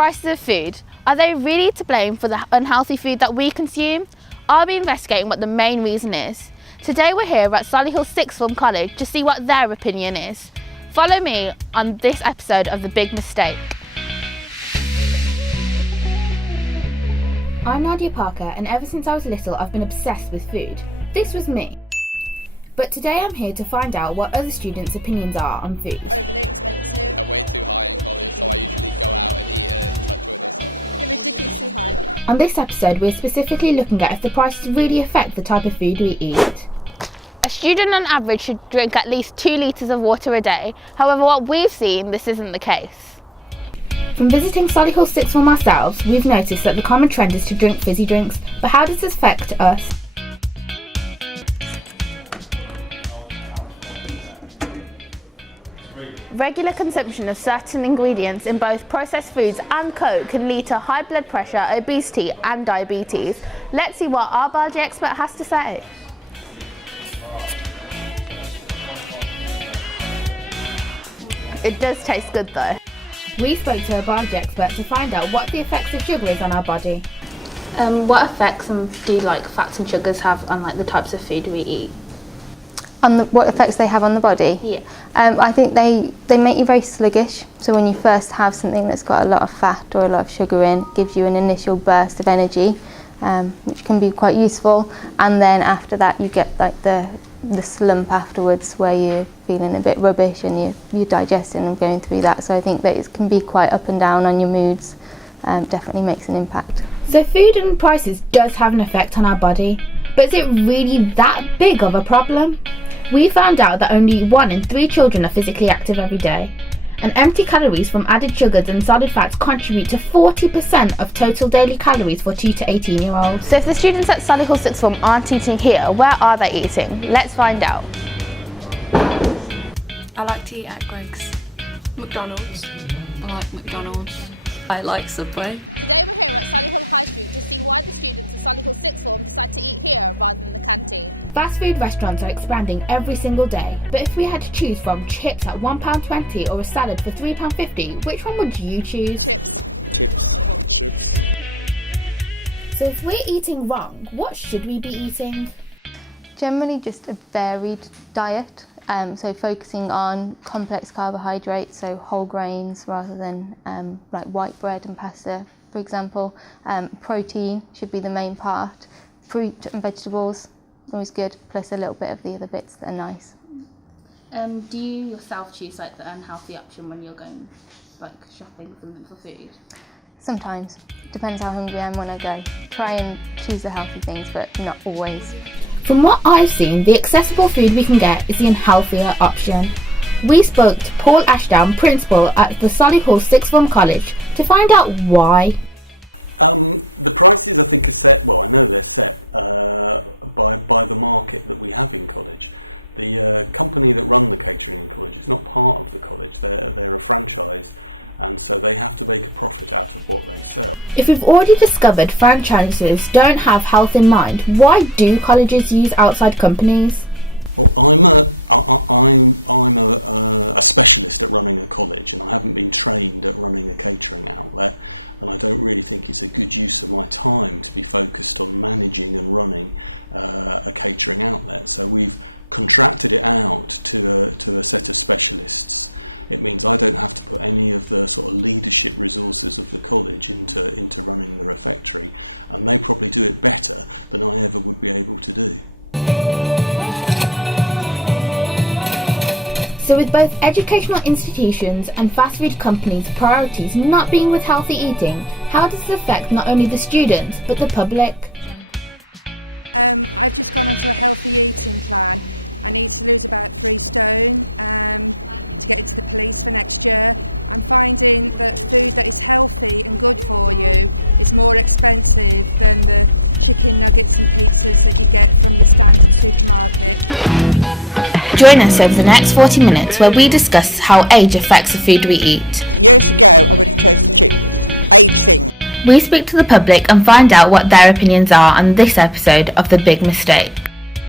prices of food, are they really to blame for the unhealthy food that we consume? I'll be investigating what the main reason is. Today we're here at Solihull Sixth Form College to see what their opinion is. Follow me on this episode of The Big Mistake. I'm Nadia Parker, and ever since I was little I've been obsessed with food. This was me. But today I'm here to find out what other students' opinions are on food. On this episode we're specifically looking at if the prices really affect the type of food we eat. A student on average should drink at least 2 litres of water a day. However, what we've seen, this isn't the case. From visiting Solihull Sixth Form ourselves, we've noticed that the common trend is to drink fizzy drinks, but how does this affect us? Regular consumption of certain ingredients in both processed foods and Coke can lead to high blood pressure, obesity and diabetes. Let's see what our biology expert has to say. It does taste good though. We spoke to a biology expert to find out what the effects of sugar is on our body. What effects do fats and sugars have on the types of food we eat? What effects they have on the body? Yeah. I think they make you very sluggish. So when you first have something that's got a lot of fat or a lot of sugar in, it gives you an initial burst of energy, which can be quite useful. And then after that you get the slump afterwards where you're feeling a bit rubbish and you're digesting and going through that. So I think that it can be quite up and down on your moods. Definitely makes an impact. So food and prices does have an effect on our body, but is it really that big of a problem? We found out that only 1 in 3 children are physically active every day, and empty calories from added sugars and solid fats contribute to 40% of total daily calories for 2 to 18-year-olds. So if the students at Solihull Sixth Form aren't eating here, where are they eating? Let's find out. I like to eat at Greg's. McDonald's. I like McDonald's. I like Subway. Fast food restaurants are expanding every single day, but if we had to choose from chips at £1.20 or a salad for £3.50, which one would you choose? So if we're eating wrong, what should we be eating? Generally just a varied diet, so focusing on complex carbohydrates, so whole grains rather than like white bread and pasta, for example. Protein should be the main part, fruit and vegetables, always good, plus a little bit of the other bits that are nice. Do you yourself choose the unhealthy option when you're going shopping for food? Sometimes. Depends how hungry I am when I go. Try and choose the healthy things, but not always. From what I've seen, the accessible food we can get is the unhealthier option. We spoke to Paul Ashdown, principal at the Solihull Sixth Form College, to find out why. If we've already discovered franchises don't have health in mind, why do colleges use outside companies? So with both educational institutions and fast food companies' priorities not being with healthy eating, how does this affect not only the students but the public? Join us over the next 40 minutes where we discuss how age affects the food we eat. We speak to the public and find out what their opinions are on this episode of The Big Mistake.